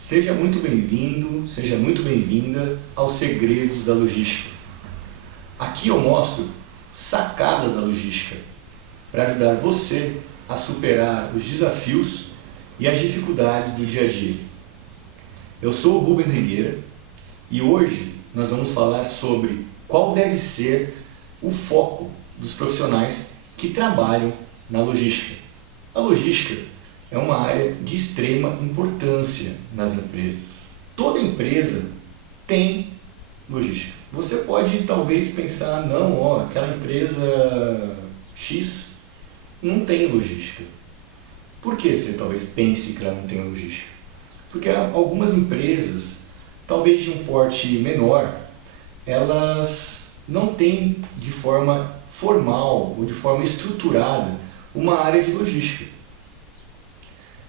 Seja muito bem-vindo, seja muito bem-vinda aos Segredos da Logística. Aqui eu mostro sacadas da logística para ajudar você a superar os desafios e as dificuldades do dia a dia. Eu sou o Rubens Engueira e hoje nós vamos falar sobre qual deve ser o foco dos profissionais que trabalham na logística. A logística é uma área de extrema importância nas empresas. Toda empresa tem logística. Você pode talvez pensar, não, aquela empresa X não tem logística. Por que você talvez pense que ela não tem logística? Porque algumas empresas, talvez de um porte menor, elas não têm de forma formal ou de forma estruturada uma área de logística.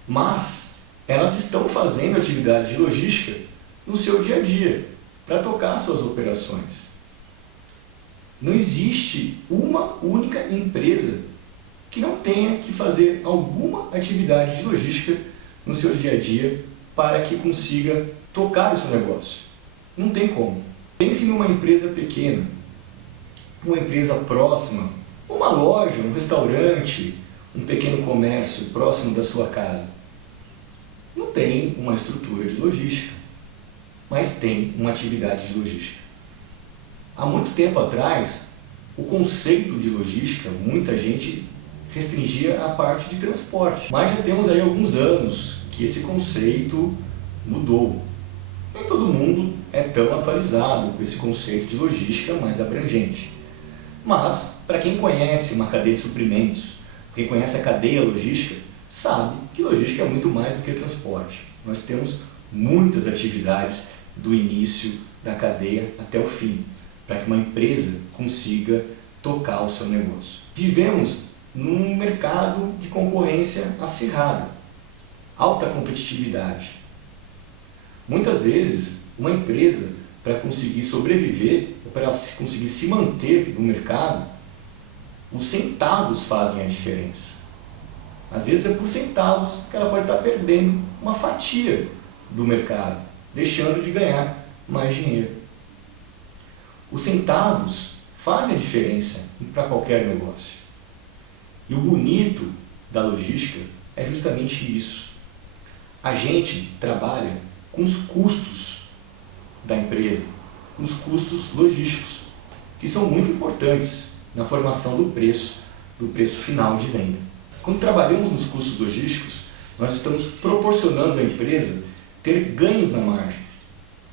Mas elas estão fazendo atividade de logística no seu dia a dia, para tocar suas operações. Não existe uma única empresa que não tenha que fazer alguma atividade de logística no seu dia a dia para que consiga tocar o seu negócio. Não tem como. Pense numa empresa pequena, uma empresa próxima, uma loja, um restaurante, um pequeno comércio próximo da sua casa. Não tem uma estrutura de logística, mas tem uma atividade de logística. Há muito tempo atrás, o conceito de logística, muita gente restringia a parte de transporte. Mas já temos aí alguns anos que esse conceito mudou. Nem todo mundo é tão atualizado com esse conceito de logística mais abrangente. Mas, para quem conhece uma cadeia de suprimentos, quem conhece a cadeia logística, sabe que logística é muito mais do que transporte. Nós temos muitas atividades do início da cadeia até o fim, para que uma empresa consiga tocar o seu negócio. Vivemos num mercado de concorrência acirrada, alta competitividade. Muitas vezes, uma empresa, para conseguir sobreviver, ou para conseguir se manter no mercado, os centavos fazem a diferença. Às vezes é por centavos que ela pode estar perdendo uma fatia do mercado, deixando de ganhar mais dinheiro. Os centavos fazem a diferença para qualquer negócio. E o bonito da logística é justamente isso. A gente trabalha com os custos da empresa, com os custos logísticos, que são muito importantes na formação do preço final de venda. Quando trabalhamos nos custos logísticos, nós estamos proporcionando à empresa ter ganhos na margem,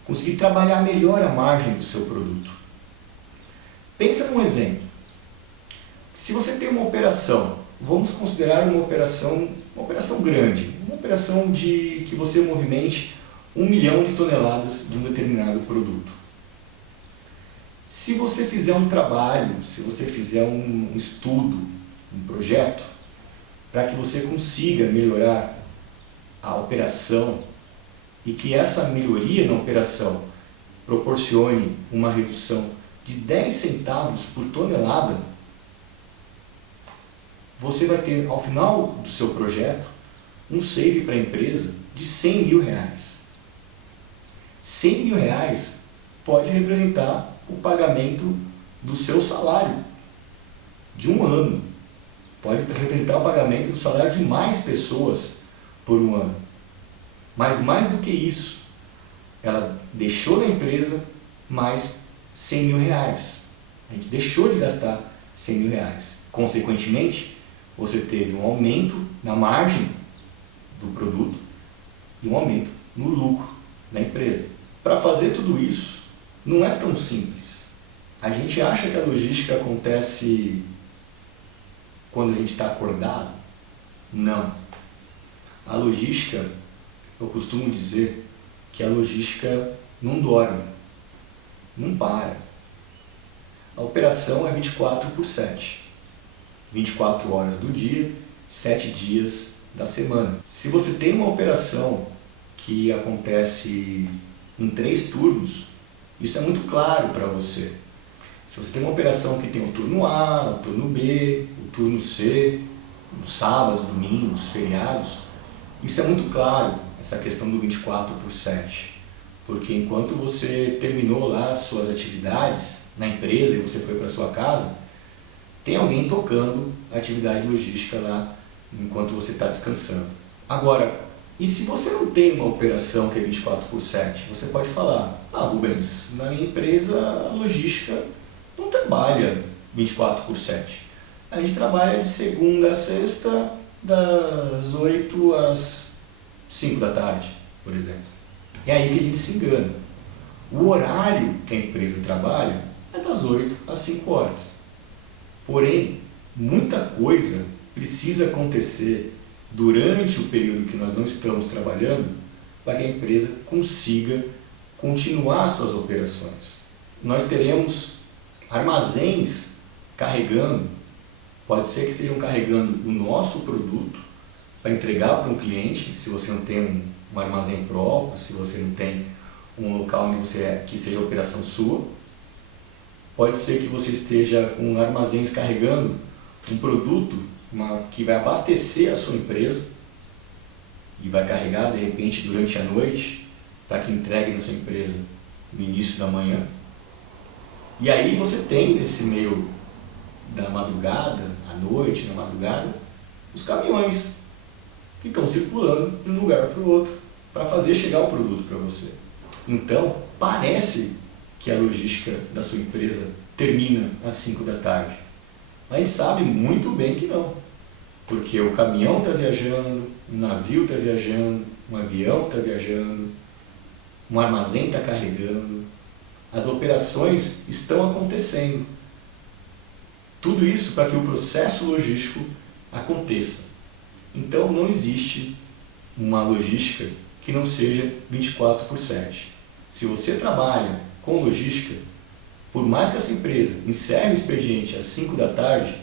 conseguir trabalhar melhor a margem do seu produto. Pensa num exemplo. Se você tem uma operação, vamos considerar uma operação grande, uma operação que você movimente 1 milhão de toneladas de um determinado produto. Se você fizer um trabalho, se você fizer um estudo, um projeto, para que você consiga melhorar a operação e que essa melhoria na operação proporcione uma redução de 10 centavos por tonelada, você vai ter, ao final do seu projeto, um save para a empresa de R$100 mil. R$100 mil pode representar o pagamento do seu salário de um ano. Pode representar o pagamento do salário de mais pessoas por um ano. Mas mais do que isso, ela deixou na empresa mais R$100 mil. A gente deixou de gastar R$100 mil. Consequentemente, você teve um aumento na margem do produto e um aumento no lucro da empresa. Para fazer tudo isso, não é tão simples. A gente acha que a logística acontece quando a gente está acordado? Não. A logística, eu costumo dizer que a logística não dorme, não para. A operação é 24/7. 24 horas do dia, 7 dias da semana. Se você tem uma operação que acontece em 3 turnos, isso é muito claro para você. Se você tem uma operação que tem o turno A, o turno B, o turno C, os sábados, domingos, feriados, isso é muito claro essa questão do 24/7, porque enquanto você terminou lá as suas atividades na empresa e você foi para sua casa, tem alguém tocando a atividade logística lá enquanto você está descansando. Agora, e se você não tem uma operação que é 24/7, você pode falar, Rubens, na minha empresa a logística não trabalha 24/7. A gente trabalha de segunda a sexta, das 8 às 5 da tarde, por exemplo. É aí que a gente se engana. O horário que a empresa trabalha é das 8 às 5 horas. Porém, muita coisa precisa acontecer durante o período que nós não estamos trabalhando para que a empresa consiga continuar suas operações. Nós teremos armazéns carregando, pode ser que estejam carregando o nosso produto para entregar para um cliente, se você não tem um armazém próprio, se você não tem um local onde que seja a operação sua. Pode ser que você esteja com armazéns carregando um produto que vai abastecer a sua empresa e vai carregar de repente durante a noite para que entregue na sua empresa no início da manhã. E aí você tem nesse meio da madrugada, à noite, na madrugada, os caminhões que estão circulando de um lugar para o outro para fazer chegar o produto para você. Então, parece que a logística da sua empresa termina às 5 da tarde. Mas a gente sabe muito bem que não. Porque o caminhão está viajando, um navio está viajando, um avião está viajando, um armazém está carregando, as operações estão acontecendo. Tudo isso para que o processo logístico aconteça. Então não existe uma logística que não seja 24/7. Se você trabalha com logística, por mais que a sua empresa encerre o expediente às 5 da tarde,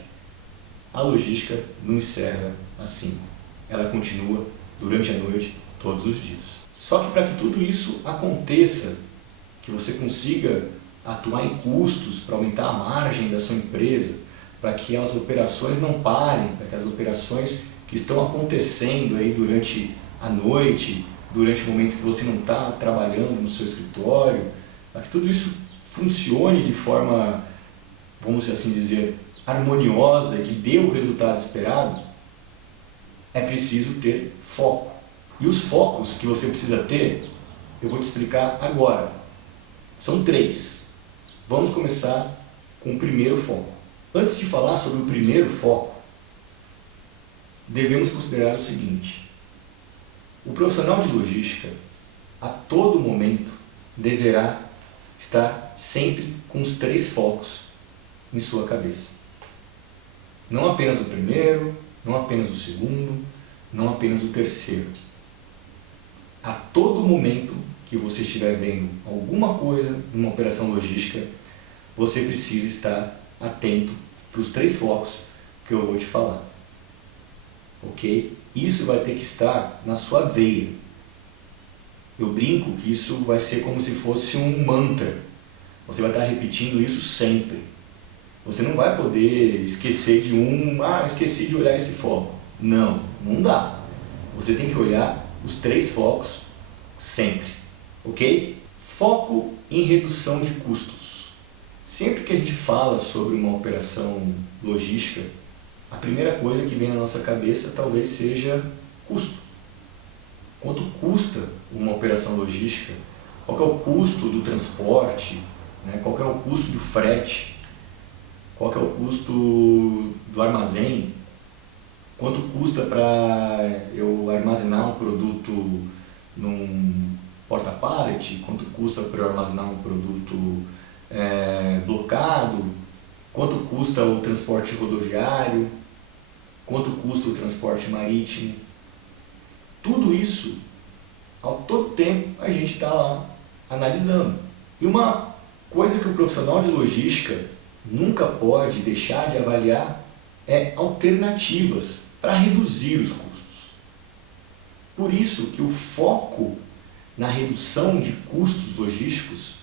a logística não encerra às 5. Ela continua durante a noite, todos os dias. Só que para que tudo isso aconteça, que você consiga atuar em custos para aumentar a margem da sua empresa, para que as operações não parem, para que as operações que estão acontecendo aí durante a noite, durante o momento que você não está trabalhando no seu escritório, para que tudo isso funcione de forma, vamos assim dizer, harmoniosa, que dê o resultado esperado, é preciso ter foco. E os focos que você precisa ter, eu vou te explicar agora. São 3. Vamos começar com o primeiro foco. Antes de falar sobre o primeiro foco, devemos considerar o seguinte: o profissional de logística, a todo momento, deverá estar sempre com os 3 focos em sua cabeça. Não apenas o primeiro, não apenas o segundo, não apenas o terceiro. A todo momento que você estiver vendo alguma coisa numa operação logística, você precisa estar atento para os 3 focos que eu vou te falar. Ok? Isso vai ter que estar na sua veia. Eu brinco que isso vai ser como se fosse um mantra. Você vai estar repetindo isso sempre. Você não vai poder esquecer de esqueci de olhar esse foco. Não, não dá. Você tem que olhar os 3 focos sempre. Ok? Foco em redução de custos. Sempre que a gente fala sobre uma operação logística, a primeira coisa que vem na nossa cabeça talvez seja custo. Quanto custa uma operação logística? Qual é o custo do transporte? Qual é o custo do frete? Qual é o custo do armazém? Quanto custa para eu armazenar um produto num porta-pallet? Quanto custa para eu armazenar um produto blocado? Quanto custa o transporte rodoviário? Quanto custa o transporte marítimo? Tudo isso, ao todo tempo, a gente está lá analisando. E uma coisa que o profissional de logística nunca pode deixar de avaliar é alternativas para reduzir os custos. Por isso que o foco na redução de custos logísticos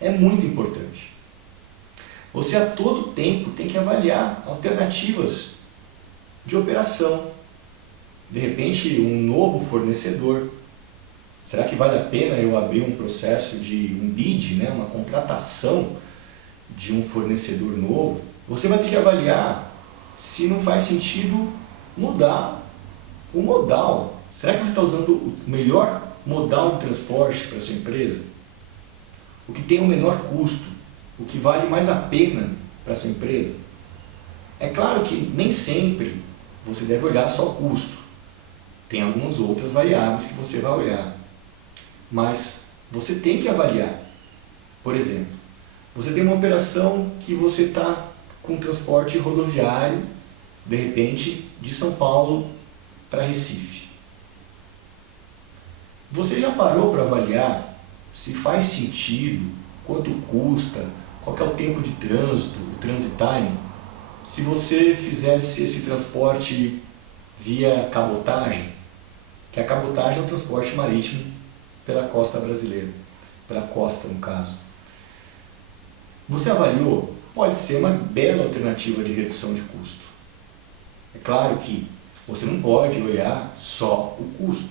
é muito importante. Você a todo tempo tem que avaliar alternativas de operação. De repente, um novo fornecedor, Será que vale a pena eu abrir um processo de um bid, né, uma contratação de um fornecedor novo? Você vai ter que avaliar se não faz sentido mudar o modal. Será que você está usando o melhor modal de transporte para a sua empresa? O que tem o menor custo? O que vale mais a pena para a sua empresa? É claro que nem sempre você deve olhar só custo. Tem algumas outras variáveis que você vai olhar. Mas você tem que avaliar. Por exemplo, você tem uma operação que você está com transporte rodoviário, de repente, de São Paulo para Recife. Você já parou para avaliar se faz sentido, quanto custa, qual que é o tempo de trânsito, o transit time? Se você fizesse esse transporte via cabotagem, que a cabotagem é o transporte marítimo pela costa brasileira, pela costa no caso. Você avaliou? Pode ser uma bela alternativa de redução de custo. É claro que você não pode olhar só o custo,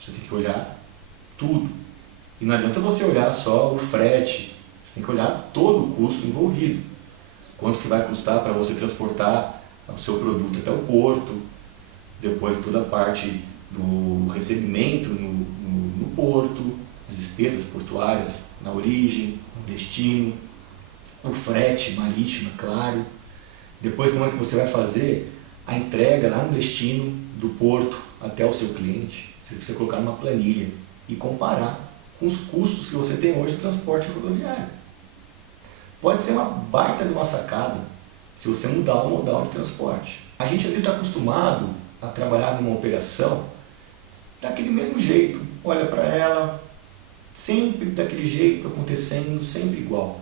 você tem que olhar tudo. E não adianta você olhar só o frete, você tem que olhar todo o custo envolvido. Quanto que vai custar para você transportar o seu produto até o porto, depois toda a parte do recebimento no porto, as despesas portuárias na origem, no destino, o frete marítimo, é claro. Depois como é que você vai fazer a entrega lá no destino, do porto até o seu cliente. Você precisa colocar numa planilha e comparar com os custos que você tem hoje de transporte rodoviário. Pode ser uma baita de uma sacada se você mudar o modal de transporte. A gente às vezes está acostumado a trabalhar numa operação daquele mesmo jeito, olha para ela, sempre daquele jeito, acontecendo, sempre igual.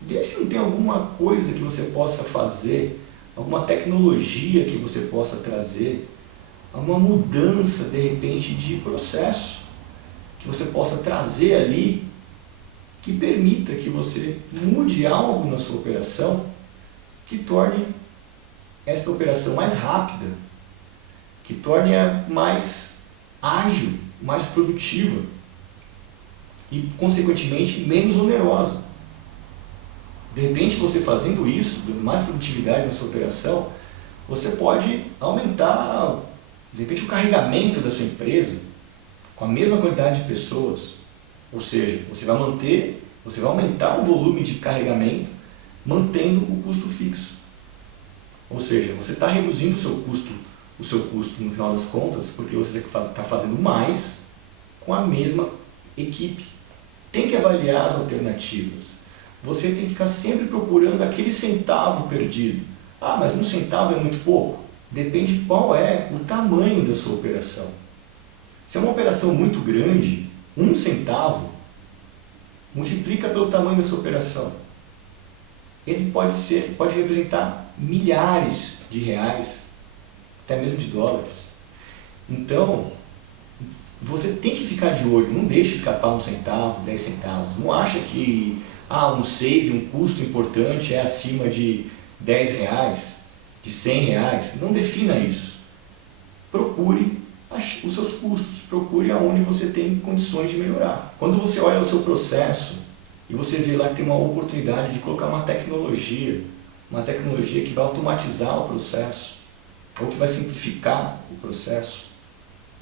Vê se não tem alguma coisa que você possa fazer, alguma tecnologia que você possa trazer, alguma mudança de repente de processo, que você possa trazer ali, que permita que você mude algo na sua operação, que torne esta operação mais rápida, que torne-a mais ágil, mais produtiva e, consequentemente, menos onerosa. De repente, você fazendo isso, dando mais produtividade na sua operação, você pode aumentar, de repente, o carregamento da sua empresa com a mesma quantidade de pessoas. Ou seja, você vai aumentar o volume de carregamento, mantendo o custo fixo. Ou seja, você está reduzindo o seu custo no final das contas, porque você está fazendo mais com a mesma equipe. Tem que avaliar as alternativas. Você tem que ficar sempre procurando aquele centavo perdido. Ah, mas um centavo é muito pouco? Depende qual é o tamanho da sua operação. Se é uma operação muito grande, um centavo multiplica pelo tamanho da sua operação. Ele pode representar milhares de reais, até mesmo de dólares. Então, você tem que ficar de olho, não deixe escapar um centavo, 10 centavos. Não acha que um save, um custo importante é acima de 10 reais, de 100 reais. Não defina isso. Procure os seus custos, procure aonde você tem condições de melhorar. Quando você olha o seu processo e você vê lá que tem uma oportunidade de colocar uma tecnologia que vai automatizar o processo, ou que vai simplificar o processo,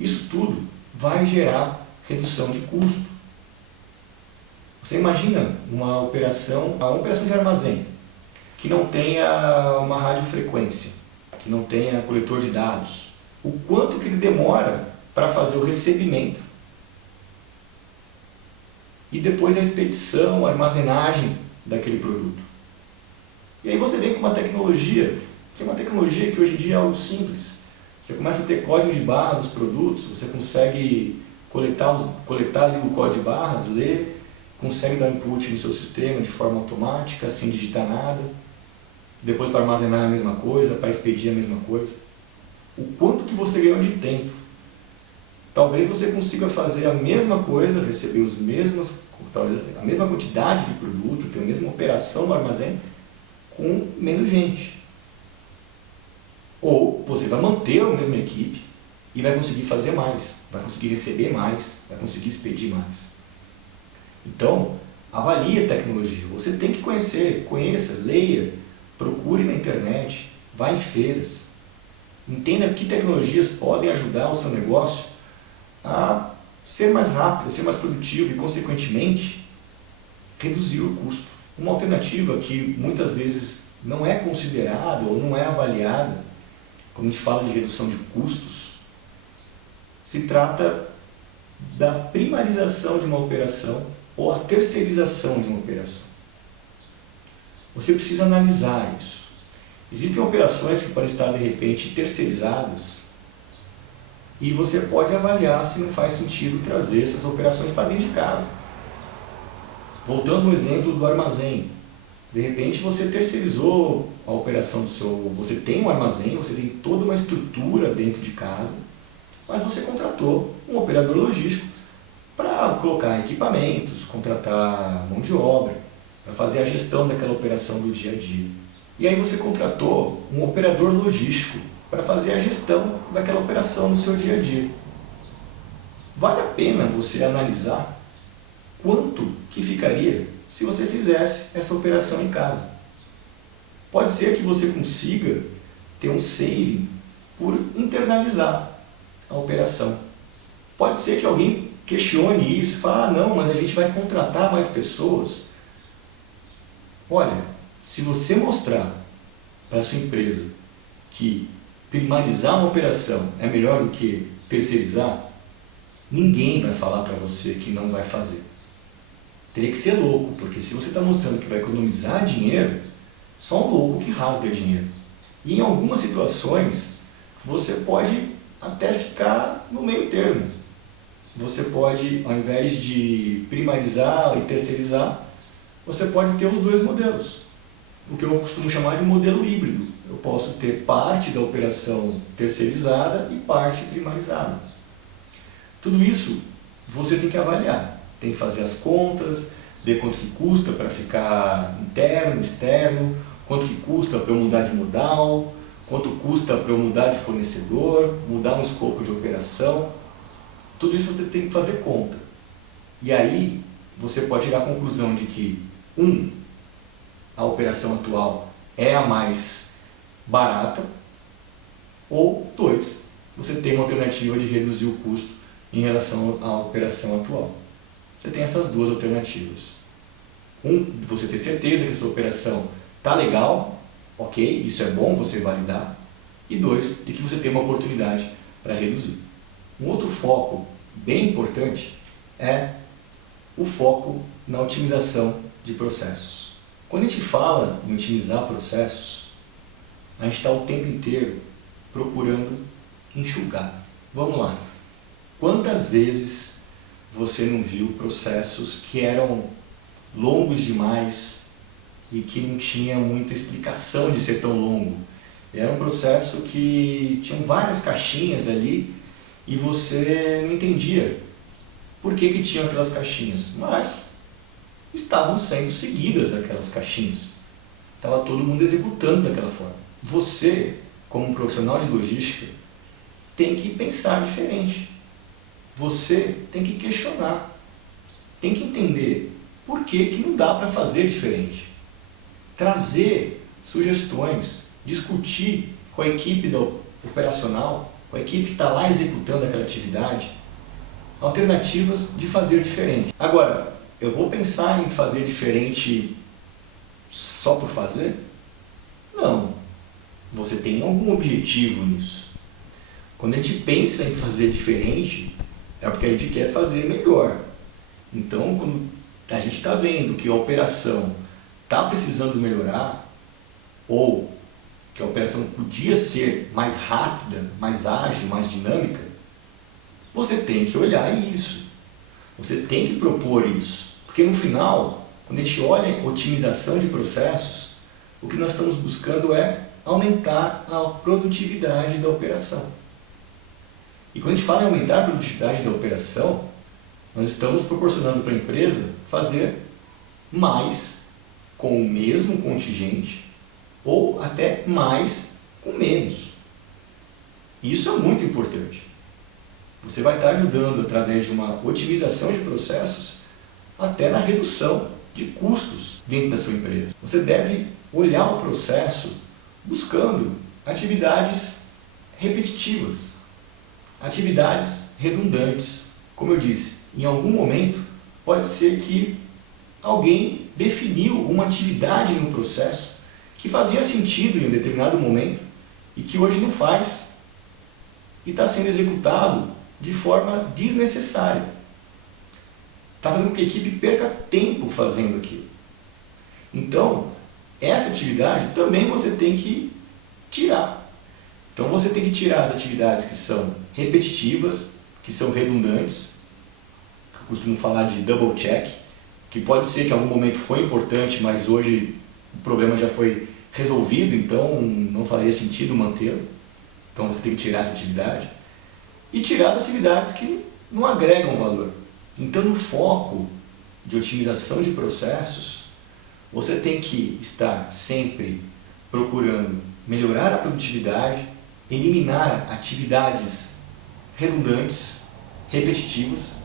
isso tudo vai gerar redução de custo. Você imagina uma operação de armazém, que não tenha uma radiofrequência, que não tenha coletor de dados, o quanto que ele demora para fazer o recebimento e depois a expedição, a armazenagem daquele produto. E aí você vem com uma tecnologia, que é uma tecnologia que hoje em dia é algo simples. Você começa a ter código de barra dos produtos, você consegue coletar ali o código de barras, ler, consegue dar input no seu sistema de forma automática, sem digitar nada. Depois para armazenar a mesma coisa, para expedir a mesma coisa. O quanto que você ganhou de tempo. Talvez você consiga fazer a mesma coisa, receber talvez a mesma quantidade de produto, ter a mesma operação no armazém, com menos gente. Ou você vai manter a mesma equipe, e vai conseguir fazer mais, vai conseguir receber mais, vai conseguir expedir mais. Então, avalie a tecnologia. Você tem que conhecer, conheça, leia, procure na internet, vá em feiras. Entenda que tecnologias podem ajudar o seu negócio a ser mais rápido, a ser mais produtivo e, consequentemente, reduzir o custo. Uma alternativa que muitas vezes não é considerada ou não é avaliada, quando a gente fala de redução de custos, se trata da primarização de uma operação ou a terceirização de uma operação. Você precisa analisar isso. Existem operações que podem estar, de repente, terceirizadas e você pode avaliar se não faz sentido trazer essas operações para dentro de casa. Voltando ao exemplo do armazém. De repente você terceirizou a operação do seu... Você tem um armazém, você tem toda uma estrutura dentro de casa, mas você contratou um operador logístico para colocar equipamentos, contratar mão de obra, para fazer a gestão daquela operação do dia a dia. E aí você contratou um operador logístico para fazer a gestão daquela operação no seu dia a dia. Vale a pena você analisar quanto que ficaria se você fizesse essa operação em casa. Pode ser que você consiga ter um saving por internalizar a operação. Pode ser que alguém questione isso, fale, não, mas a gente vai contratar mais pessoas. Olha, se você mostrar para a sua empresa que primarizar uma operação é melhor do que terceirizar, ninguém vai falar para você que não vai fazer. Teria que ser louco, porque se você está mostrando que vai economizar dinheiro, só um louco que rasga dinheiro. E em algumas situações, você pode até ficar no meio termo. Você pode, ao invés de primarizar e terceirizar, você pode ter os dois modelos. O que eu costumo chamar de um modelo híbrido. Eu posso ter parte da operação terceirizada e parte primarizada. Tudo isso você tem que avaliar. Tem que fazer as contas, ver quanto que custa para ficar interno, externo, quanto que custa para eu mudar de modal, quanto custa para eu mudar de fornecedor, mudar um escopo de operação. Tudo isso você tem que fazer conta. E aí você pode chegar à conclusão de que, a operação atual é a mais barata, ou 2, você tem uma alternativa de reduzir o custo em relação à operação atual. Você tem essas duas alternativas. Você ter certeza que a sua operação está legal, ok, isso é bom você validar. E 2, de que você tem uma oportunidade para reduzir. Um outro foco bem importante é o foco na otimização de processos. Quando a gente fala em otimizar processos, a gente está o tempo inteiro procurando enxugar. Vamos lá. Quantas vezes você não viu processos que eram longos demais e que não tinha muita explicação de ser tão longo? Era um processo que tinham várias caixinhas ali e você não entendia por que tinham aquelas caixinhas, mas estavam sendo seguidas aquelas caixinhas. Estava todo mundo executando daquela forma. Você, como um profissional de logística, tem que pensar diferente. Você tem que questionar. Tem que entender por que não dá para fazer diferente. Trazer sugestões, discutir com a equipe operacional, com a equipe que está lá executando aquela atividade, alternativas de fazer diferente. Agora, eu vou pensar em fazer diferente só por fazer? Não. Você tem algum objetivo nisso. Quando a gente pensa em fazer diferente, é porque a gente quer fazer melhor. Então, quando a gente está vendo que a operação está precisando melhorar, ou que a operação podia ser mais rápida, mais ágil, mais dinâmica, você tem que olhar isso. Você tem que propor isso. Porque no final, quando a gente olha a otimização de processos, o que nós estamos buscando é aumentar a produtividade da operação. E quando a gente fala em aumentar a produtividade da operação, nós estamos proporcionando para a empresa fazer mais com o mesmo contingente ou até mais com menos. Isso é muito importante. Você vai estar ajudando através de uma otimização de processos até na redução de custos dentro da sua empresa. Você deve olhar o processo buscando atividades repetitivas, atividades redundantes. Como eu disse, em algum momento pode ser que alguém definiu uma atividade no processo que fazia sentido em um determinado momento e que hoje não faz e está sendo executado de forma desnecessária. Está fazendo com que a equipe perca tempo fazendo aquilo. Então, essa atividade também você tem que tirar. Então você tem que tirar as atividades que são repetitivas, que são redundantes. Eu costumo falar de double check, que pode ser que em algum momento foi importante, mas hoje o problema já foi resolvido, então não faria sentido mantê-lo. Então você tem que tirar essa atividade. E tirar as atividades que não agregam valor. Então no foco de otimização de processos, você tem que estar sempre procurando melhorar a produtividade, eliminar atividades redundantes, repetitivas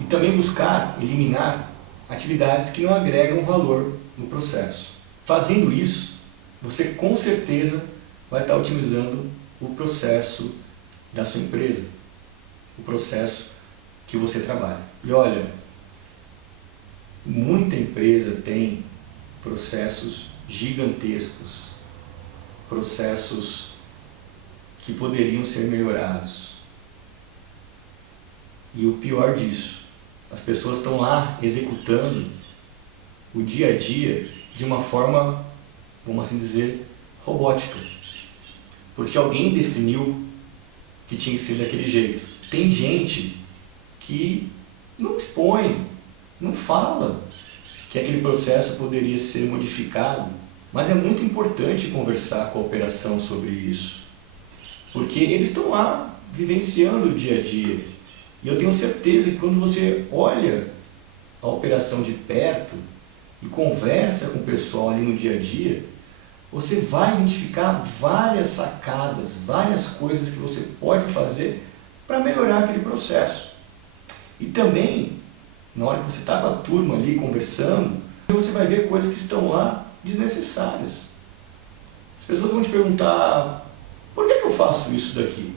e também buscar eliminar atividades que não agregam valor no processo. Fazendo isso, você com certeza vai estar otimizando o processo da sua empresa, o processo que você trabalha. E olha, muita empresa tem processos gigantescos, processos que poderiam ser melhorados. E o pior disso, as pessoas estão lá executando o dia a dia de uma forma, vamos assim dizer, robótica. Porque alguém definiu que tinha que ser daquele jeito. Tem gente que não expõe, não fala que aquele processo poderia ser modificado, mas é muito importante conversar com a operação sobre isso, porque eles estão lá vivenciando o dia a dia, e eu tenho certeza que quando você olha a operação de perto e conversa com o pessoal ali no dia a dia, você vai identificar várias sacadas, várias coisas que você pode fazer para melhorar aquele processo. E também, na hora que você está com a turma ali conversando, você vai ver coisas que estão lá desnecessárias. As pessoas vão te perguntar, por que eu faço isso daqui?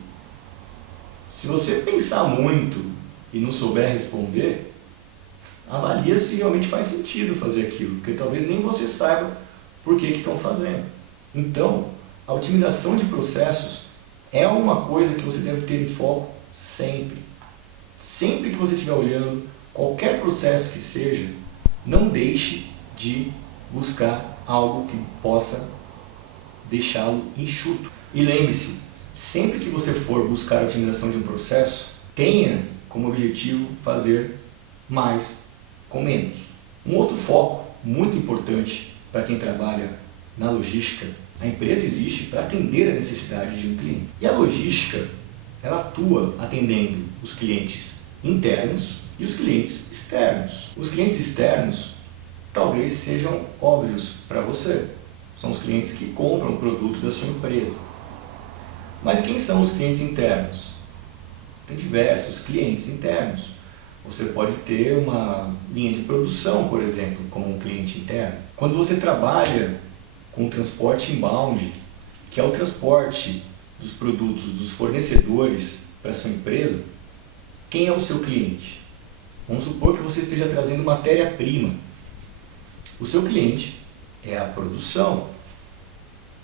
Se você pensar muito e não souber responder, avalia se realmente faz sentido fazer aquilo, porque talvez nem você saiba por que estão fazendo. Então, a otimização de processos é uma coisa que você deve ter em foco sempre. Sempre que você estiver olhando qualquer processo que seja, não deixe de buscar algo que possa deixá-lo enxuto. E lembre-se, sempre que você for buscar a otimização de um processo, tenha como objetivo fazer mais com menos. Um outro foco muito importante para quem trabalha na logística, a empresa existe para atender a necessidade de um cliente. E a logística, ela atua atendendo os clientes internos e os clientes externos. Os clientes externos talvez sejam óbvios para você. São os clientes que compram o produto da sua empresa. Mas quem são os clientes internos? Tem diversos clientes internos. Você pode ter uma linha de produção, por exemplo, como um cliente interno. Quando você trabalha com transporte inbound, que é o transporte dos produtos dos fornecedores para a sua empresa, quem é o seu cliente? Vamos supor que você esteja trazendo matéria-prima. O seu cliente é a produção.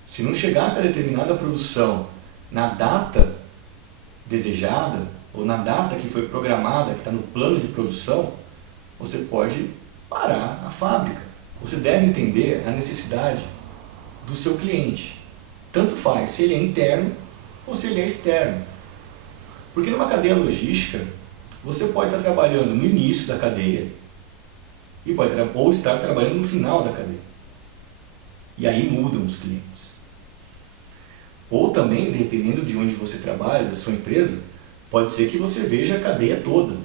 Se não chegar para determinada produção na data desejada, ou na data que foi programada, que está no plano de produção, você pode parar a fábrica. Você deve entender a necessidade do seu cliente. Tanto faz se ele é interno ou se ele é externo. Porque numa cadeia logística, você pode estar trabalhando no início da cadeia e pode ou estar trabalhando no final da cadeia. E aí mudam os clientes. Ou também, dependendo de onde você trabalha, da sua empresa, pode ser que você veja a cadeia toda,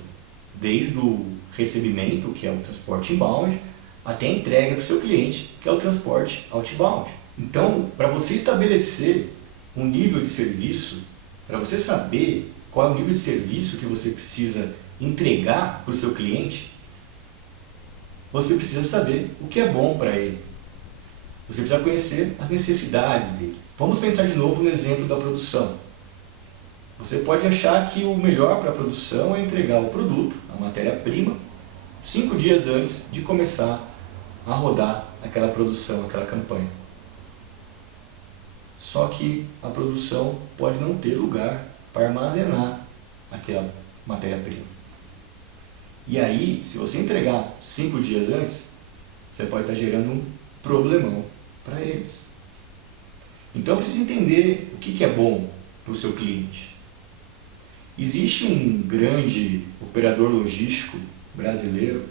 desde o recebimento, que é o transporte inbound, até a entrega para o seu cliente, que é o transporte outbound. Então, para você estabelecer um nível de serviço, para você saber qual é o nível de serviço que você precisa entregar para o seu cliente, você precisa saber o que é bom para ele. Você precisa conhecer as necessidades dele. Vamos pensar de novo no exemplo da produção. Você pode achar que o melhor para a produção é entregar o produto, a matéria-prima, 5 dias antes de começar a rodar aquela produção, aquela campanha. Só que a produção pode não ter lugar para armazenar aquela matéria-prima. E aí, se você entregar 5 dias antes, você pode estar gerando um problemão para eles. Então, precisa entender o que é bom para o seu cliente. Existe um grande operador logístico brasileiro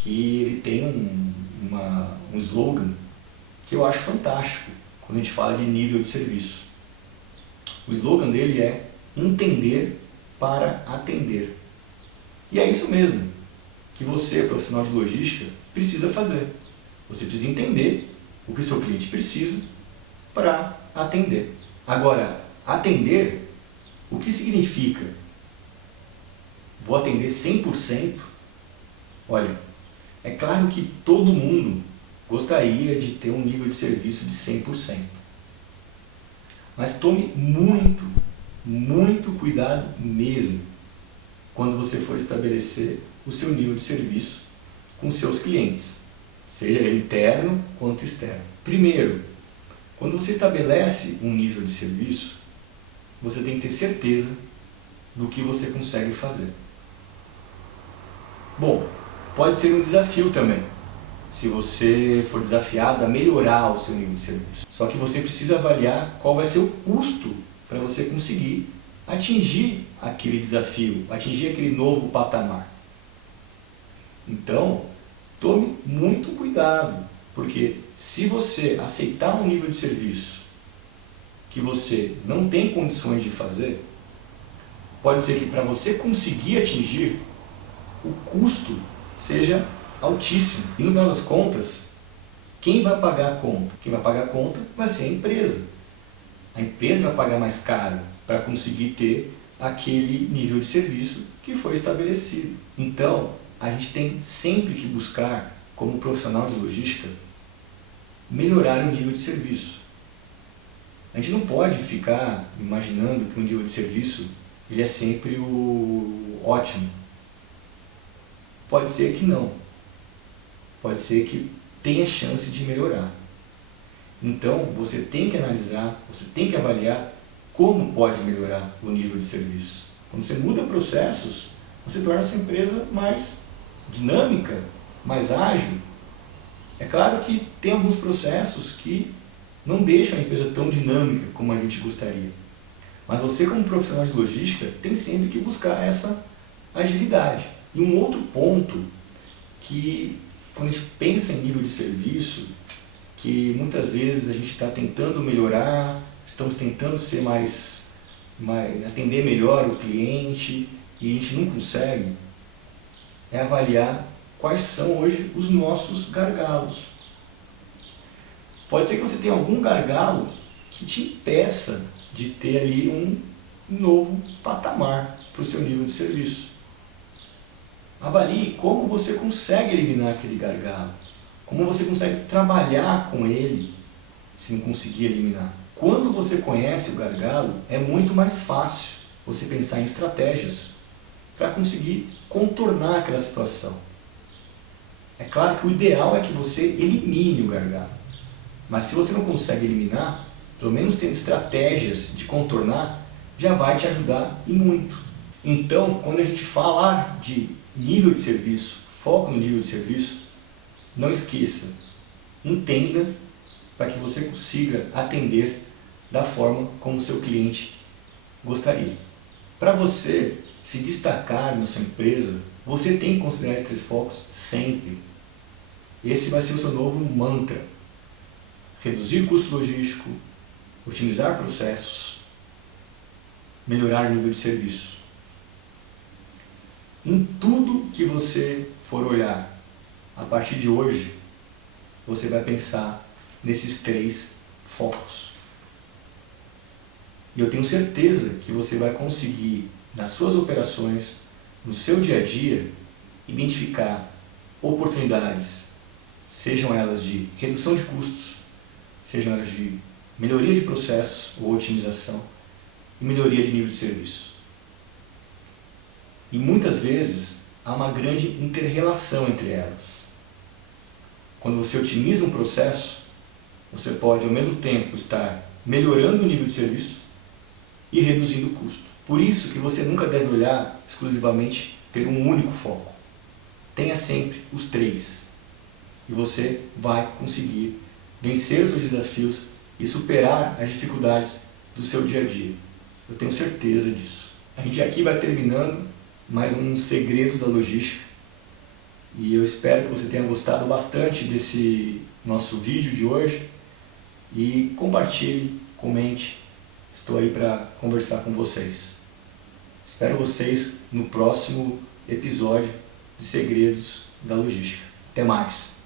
que ele tem um slogan que eu acho fantástico quando a gente fala de nível de serviço. O slogan dele é entender para atender. E é isso mesmo que você, profissional de logística, precisa fazer. Você precisa entender o que o seu cliente precisa para atender. Agora, atender, o que significa? Vou atender 100%? Olha, é claro que todo mundo gostaria de ter um nível de serviço de 100%. Mas tome muito cuidado mesmo quando você for estabelecer o seu nível de serviço com seus clientes, seja ele interno quanto externo. Primeiro, quando você estabelece um nível de serviço, você tem que ter certeza do que você consegue fazer. Bom, pode ser um desafio também, se você for desafiado a melhorar o seu nível de serviço. Só que você precisa avaliar qual vai ser o custo para você conseguir atingir aquele desafio, atingir aquele novo patamar. Então, tome muito cuidado, porque se você aceitar um nível de serviço que você não tem condições de fazer, pode ser que para você conseguir atingir, o custo seja altíssimo. E no final das contas, quem vai pagar a conta? Quem vai pagar a conta vai ser a empresa. A empresa vai pagar mais caro para conseguir ter aquele nível de serviço que foi estabelecido. Então, a gente tem sempre que buscar, como profissional de logística, melhorar o nível de serviço. A gente não pode ficar imaginando que o nível de serviço ele é sempre o ótimo. Pode ser que não. Pode ser que tenha chance de melhorar. Então, você tem que analisar, você tem que avaliar como pode melhorar o nível de serviço. Quando você muda processos, você torna a sua empresa mais dinâmica, mais ágil. É claro que tem alguns processos que não deixam a empresa tão dinâmica como a gente gostaria. Mas você, como profissional de logística, tem sempre que buscar essa agilidade. E um outro ponto que, quando a gente pensa em nível de serviço, que muitas vezes a gente está tentando melhorar, estamos tentando ser atender melhor o cliente e a gente não consegue, é avaliar quais são hoje os nossos gargalos. Pode ser que você tenha algum gargalo que te impeça de ter ali um novo patamar para o seu nível de serviço. Avalie como você consegue eliminar aquele gargalo, como você consegue trabalhar com ele se não conseguir eliminar. Quando você conhece o gargalo, é muito mais fácil você pensar em estratégias para conseguir contornar aquela situação. É claro que o ideal é que você elimine o gargalo, mas se você não consegue eliminar, pelo menos tendo estratégias de contornar, já vai te ajudar e muito. Então, quando a gente falar de nível de serviço, foco no nível de serviço, não esqueça, entenda para que você consiga atender da forma como o seu cliente gostaria. Para você se destacar na sua empresa, você tem que considerar esses 3 focos sempre. Esse vai ser o seu novo mantra. Reduzir custo logístico, otimizar processos, melhorar o nível de serviço. Em tudo que você for olhar, a partir de hoje, você vai pensar nesses 3 focos. E eu tenho certeza que você vai conseguir, nas suas operações, no seu dia a dia, identificar oportunidades, sejam elas de redução de custos, sejam elas de melhoria de processos ou otimização e melhoria de nível de serviço. E muitas vezes há uma grande inter-relação entre elas. Quando você otimiza um processo, você pode ao mesmo tempo estar melhorando o nível de serviço e reduzindo o custo. Por isso que você nunca deve olhar exclusivamente ter um único foco. Tenha sempre os três. E você vai conseguir vencer os seus desafios e superar as dificuldades do seu dia a dia. Eu tenho certeza disso. A gente aqui vai terminando mais um Segredos da Logística. E eu espero que você tenha gostado bastante desse nosso vídeo de hoje. E compartilhe, comente. Estou aí para conversar com vocês. Espero vocês no próximo episódio de Segredos da Logística. Até mais!